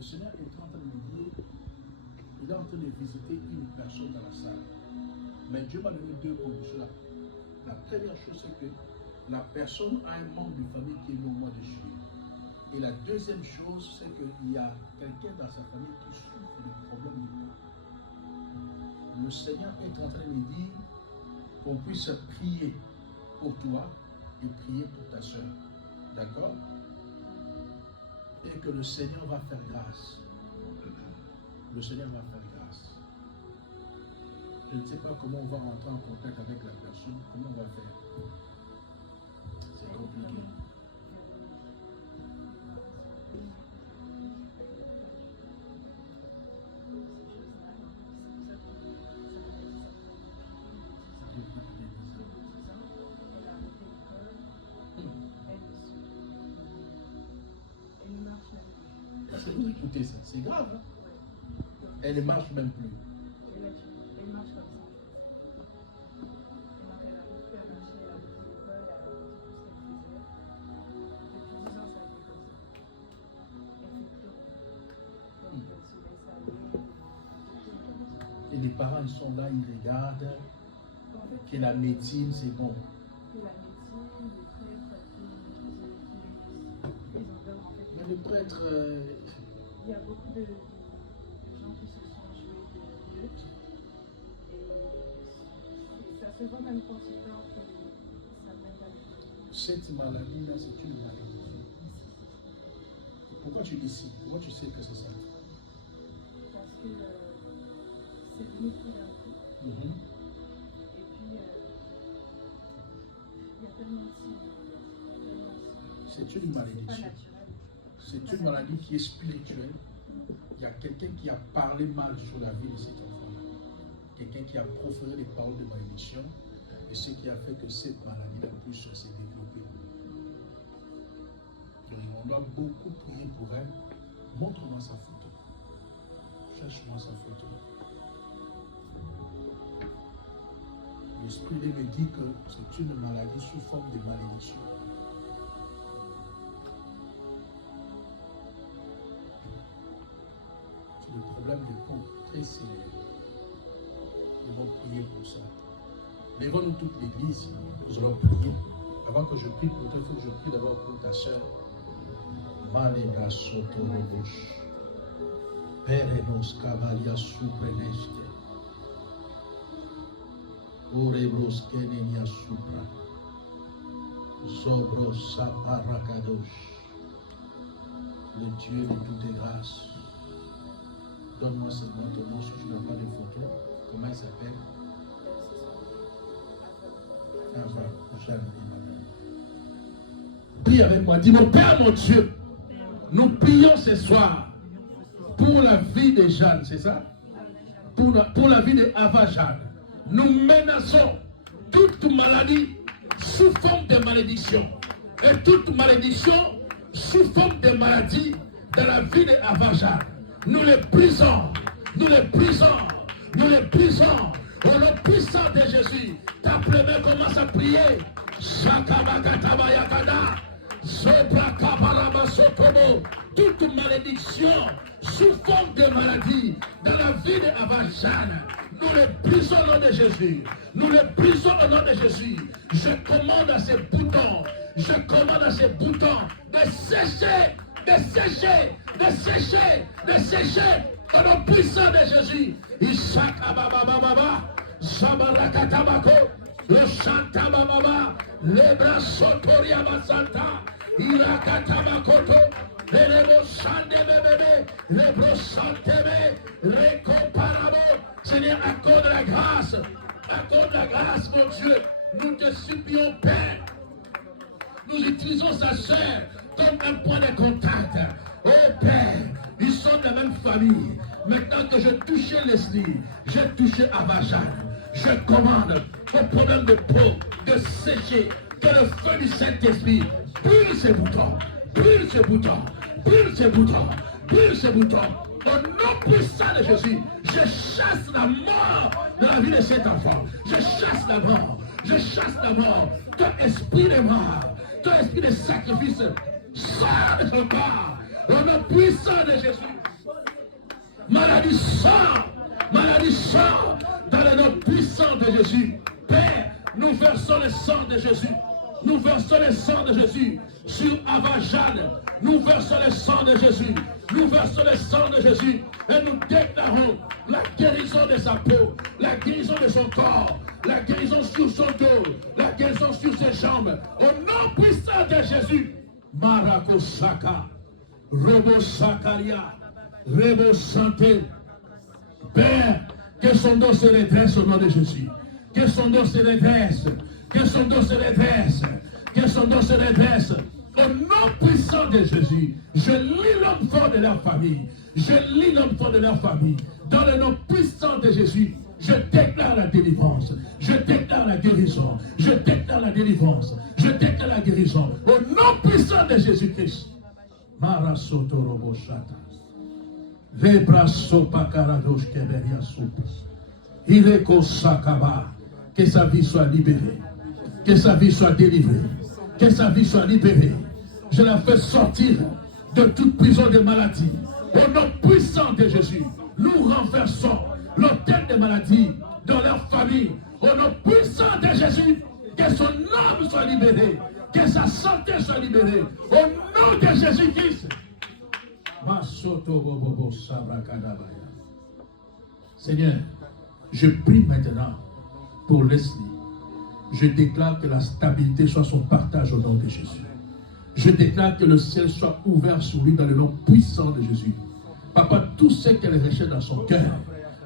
Le Seigneur est en train de me dire, il est en train de visiter une personne dans la salle. Mais Dieu m'a donné deux conditions. La première chose, c'est que la personne a un membre de famille qui est né au mois de juillet. Et la deuxième chose, c'est qu'il y a quelqu'un dans sa famille qui souffre de problèmes de peau. Le Seigneur est en train de me dire qu'on puisse prier pour toi et prier pour ta soeur. D'accord? Et que le Seigneur va faire grâce. Le Seigneur va faire grâce. Je ne sais pas comment on va rentrer en contact avec la personne, comment on va faire. C'est compliqué. C'est vous écoutez ça, c'est grave. Hein? Elle ne marche même plus. Elle marche comme ça. Elle n'arrive plus à marcher, elle a beaucoup d'école, elle a arrêté tout ce qu'elle faisait. Depuis 10 ans, ça fait comme ça. Elle fait plus rien. Donc elle se laisse aller. Et les parents ils sont là, ils regardent. En fait, que la médecine c'est bon. Que la médecine, les prêtres, ils ont peur en fait. Mais les prêtres. Il y a beaucoup de gens qui se sont joués de Dieu. Et ça se voit même quand tu parles que ça ne mène pas de. Cette maladie-là, c'est une maladie. Pourquoi tu dis si? Pourquoi tu sais que c'est ça? Parce que c'est venu tout d'un coup. Et puis, il y a tellement de signes. C'est une malédiction. pas naturel. C'est une maladie qui est spirituelle. Il y a quelqu'un qui a parlé mal sur la vie de cet enfant. Quelqu'un qui a proféré des paroles de malédiction. Et ce qui a fait que cette maladie-là puisse se développer. Donc, on doit beaucoup prier pour elle. Montre-moi sa photo. Cherche-moi sa photo. L'Esprit me dit que c'est une maladie sous forme de malédiction. C'est le problème de peau très sérieux. Ils vont prier pour ça. Lèvons-nous toute l'église. Nous allons prier. Avant que je prie pour toi, il faut que je prie d'abord pour ta soeur. Malega soto robosh. Perenos cavalia supreneste. Orebros kenenia supra. Zobros saparakadosh. Le Dieu de toutes grâces. Donne-moi seulement ton nom si je n'ai pas de photo. Comment elle s'appelle? Jeanne Emmanuel. Prie avec moi. Dis mon Père, mon Dieu, nous prions ce soir pour la vie de Jeanne, c'est ça? Pour la vie de Ava Jeanne. Nous menaçons toute maladie sous forme de malédiction. Et toute malédiction sous forme de maladie dans la vie de Ava Jeanne. Nous les brisons, nous les brisons, nous les brisons. Au nom puissant de Jésus, ta première commence à prier. Toute malédiction sous forme de maladie dans la vie de Ava Jeanne, nous les brisons au nom de Jésus. Nous les brisons au nom de Jésus. Je commande à ces boutons, je commande à ces boutons de sécher, de sécher, de sécher, de sécher. Au nom puissant de Jésus. Isaac Ababa, Sabarakatabako, le Santa Baba, les bras Sotoria Basanta, Irakatamakoto, les bros Sande Bébé, les bros Santebe, les comparabo. Seigneur, accorde la grâce, mon Dieu. Nous te supplions, Père. Nous utilisons sa sœur comme un point de contact. Oh Père, ils sont de la même famille. Maintenant que je touchais Leslie, j'ai touché Ava Jeanne. Je commande au problème de peau de sécher, que le feu du Saint-Esprit brûle ces boutons, brûle ces boutons, brûle ces boutons, brûle ces boutons. Au nom puissant de Jésus, je chasse la mort de la vie de cet enfant. Je chasse la mort, je chasse la mort. Ton esprit de mort, ton esprit de sacrifice, sort de ton corps. Au nom puissant de Jésus. Maladie sort. Maladie sort dans le nom puissant de Jésus. Père, nous versons le sang de Jésus. Nous versons le sang de Jésus sur Avajane. Nous versons le sang de Jésus. Nous versons le sang de Jésus. Et nous déclarons la guérison de sa peau, la guérison de son corps, la guérison sur son dos, la guérison sur ses jambes. Au nom puissant de Jésus. Marako Saka, Robo Sakaria, Rebo Santé. Père, que son dos se redresse au nom de Jésus. Que son dos se redresse. Que son dos se redresse. Que son dos se redresse. Au nom puissant de Jésus, je lis l'homme fort de leur famille. Je lis l'homme fort de leur famille. Dans le nom puissant de Jésus, je déclare la délivrance. Je déclare la guérison. Je déclare la délivrance. Je déclare la guérison. Au nom puissant de Jésus-Christ. Marasotoroboshata. Lebrasopakaradosh keberia soupa. Ireko sakaba. Que sa vie soit libérée. Que sa vie soit délivrée. Que sa vie soit libérée. Je la fais sortir de toute prison de maladie. Au nom puissant de Jésus, nous renversons l'hôtel de maladie dans leur famille. Au nom puissant de Jésus, que son âme soit libérée. Que sa santé soit libérée. Au nom de Jésus-Christ. Seigneur, je prie maintenant pour Leslie. Je déclare que la stabilité soit son partage au nom de Jésus. Je déclare que le ciel soit ouvert sur lui dans le nom puissant de Jésus. Papa, tout ce qu'elle recherche dans son cœur,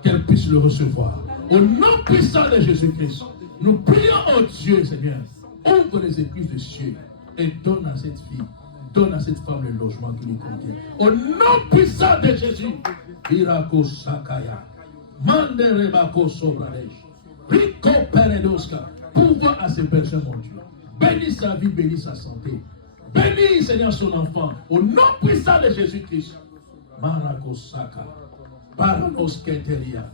qu'elle puisse le recevoir. Au nom puissant de Jésus-Christ, nous prions au Dieu, Seigneur. Ouvre les écluses des cieux et donne à cette fille, donne à cette femme le logement qui lui convient. Au nom puissant de Jésus. Irako Sakaya. Manderebako Sobradesh. Rico Peredoska. Pouvoir à ces personnes, mon Dieu. Bénis sa vie, bénis sa santé. Bénis, Seigneur, son enfant. Au nom puissant de Jésus-Christ. Marako Saka. Paranos Keteria.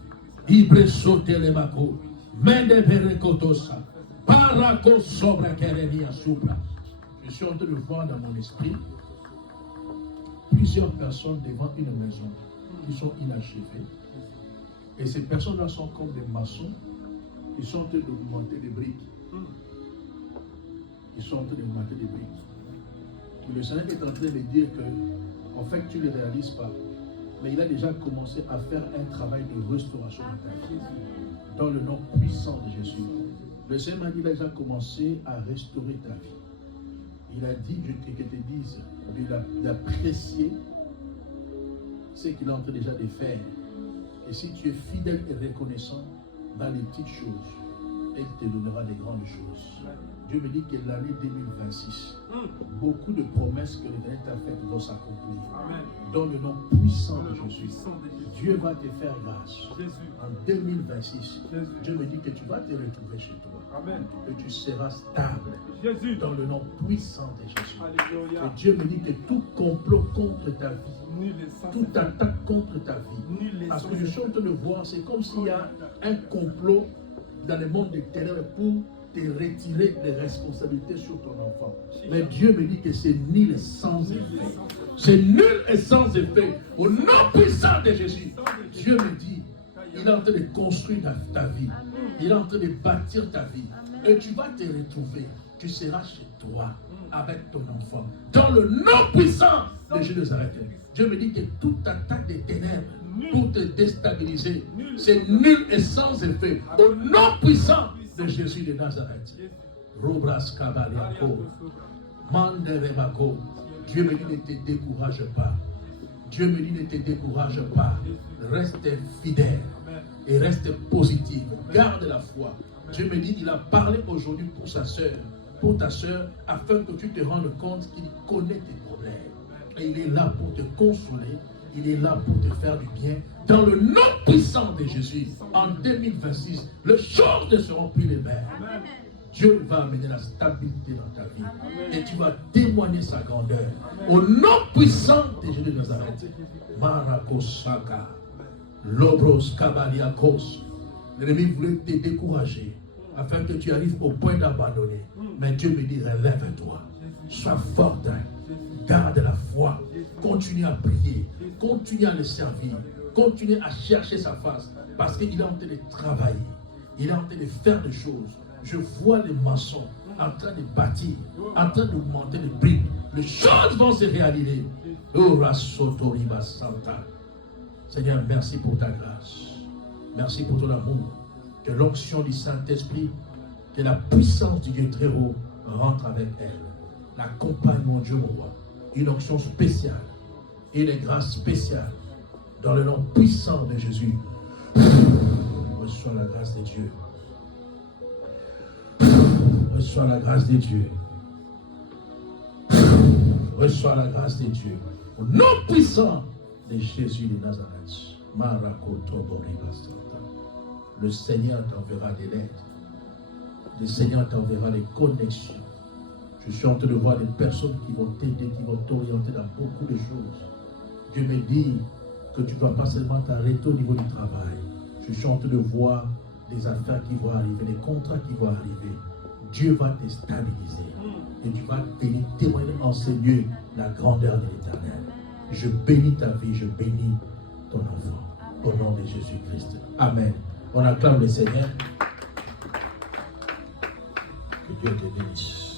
Ibre Sotelebako. Mende Berekotosa. Parako Sobra Kerenia Supra. Je suis en train de voir dans mon esprit plusieurs personnes devant une maison qui sont inachevées. Et ces personnes-là sont comme des maçons qui sont en train de monter des briques. Ils sont en train de monter des briques. Et le Seigneur est en train de dire que, en fait, tu ne le réalises pas. Mais il a déjà commencé à faire un travail de restauration de ta vie. Dans le nom puissant de Jésus. Le Seigneur m'a dit, il a déjà commencé à restaurer ta vie. Il a dit que te dise d'apprécier ce qu'il est en train déjà de faire. Et si tu es fidèle et reconnaissant dans les petites choses, elle te donnera des grandes choses. Dieu me dit que l'année 2026, beaucoup de promesses que le Seigneur t'a faites vont s'accomplir. Dans le nom puissant de Jésus, Dieu va te faire grâce. En 2026, Dieu me dit que tu vas te retrouver chez toi. Que tu seras stable. Dans le nom puissant de Jésus. Et Dieu me dit que tout complot contre ta vie, toute attaque contre ta vie, parce que je suis en train de voir, c'est comme s'il y a un complot dans le monde des ténèbres pour te retirer des responsabilités sur ton enfant. Mais Dieu me dit que c'est nul et sans effet. C'est nul et sans effet. Au nom puissant de Jésus, Dieu me dit, il est en train de construire ta vie. Il est en train de bâtir ta vie. Et tu vas te retrouver. Tu seras chez toi avec ton enfant. Dans le nom puissant de Jésus de Nazareth. Dieu me dit que toute attaque des ténèbres pour te déstabiliser, c'est nul et sans effet. Au nom puissant de Jésus de Nazareth. Robras Kabaliako. Manderebako. Dieu me dit ne te décourage pas. Dieu me dit ne te décourage pas. Reste fidèle et reste positif. Garde la foi. Dieu me dit qu'il a parlé aujourd'hui pour sa sœur, pour ta sœur, afin que tu te rendes compte qu'il connaît tes problèmes. Et il est là pour te consoler. Il est là pour te faire du bien. Dans le nom puissant de Jésus, en 2026, les choses ne seront plus les mêmes. Dieu va amener la stabilité dans ta vie. Et tu vas témoigner sa grandeur. Au nom puissant de Jésus de Nazareth. Marakosaka. Lobros Kabaliakos. L'ennemi voulait te décourager afin que tu arrives au point d'abandonner. Mais Dieu me dit, relève-toi. Sois forte. Garde la foi. Continue à prier. Continue à le servir. continuer à chercher sa face. Parce qu'il est en train de travailler. Il est en train de faire des choses. Je vois les maçons en train de bâtir, en train d'augmenter les briques. Les choses vont se réaliser. Seigneur, merci pour ta grâce. Merci pour ton amour. Que l'onction du Saint-Esprit, que la puissance du Dieu très haut rentre avec elle. L'accompagne, mon Dieu, mon roi. Une onction spéciale, une grâce spéciale. Dans le nom puissant de Jésus. Reçois la grâce de Dieu. Reçois la grâce de Dieu. Reçois la grâce de Dieu. Au nom puissant de Jésus de Nazareth. Le Seigneur t'enverra des lettres. Le Seigneur t'enverra des connexions. Je suis en train de voir des personnes qui vont t'aider, qui vont t'orienter dans beaucoup de choses. Dieu me dit que tu ne dois pas seulement t'arrêter au niveau du travail. Je suis en train de voir des affaires qui vont arriver, des contrats qui vont arriver. Dieu va te stabiliser. Et tu vas bénir, témoigner en ces lieux la grandeur de l'Éternel. Je bénis ta vie, je bénis ton enfant. Au nom de Jésus-Christ. Amen. On acclame le Seigneur. Que Dieu te bénisse.